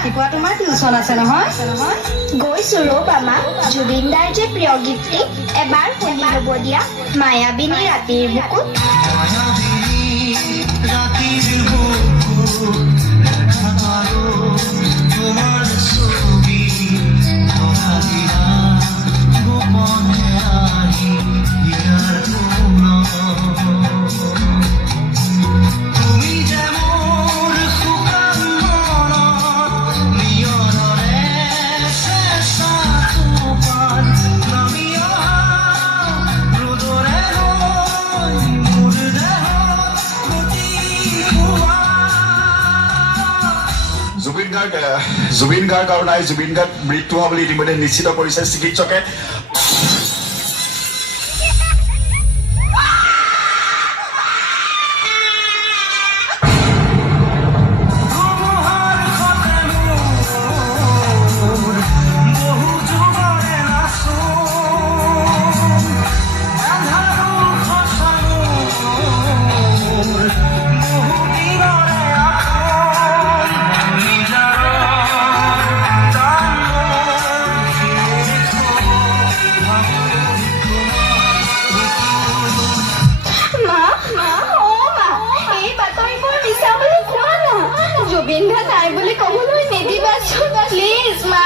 ৰাতিপুৱা তোমাৰ টিউচন আছে নহয় গৈছো ৰ'বা মা জুবিন দাৰ যে প্ৰিয় গীতটি এবাৰ শুনি ল'ব দিয়া মায়াবিনী ৰাতিৰ বুকুত জুবিন গাৰ্গ আৰু নাই জুবিন গাৰ্গ মৃত্যু হোৱা বুলি ইতিমধ্যে নিশ্চিত কৰিছে চিকিৎসকে জুবিন দা নাই বুলি ক'বলৈ নিদিবাচোন প্লিজ মা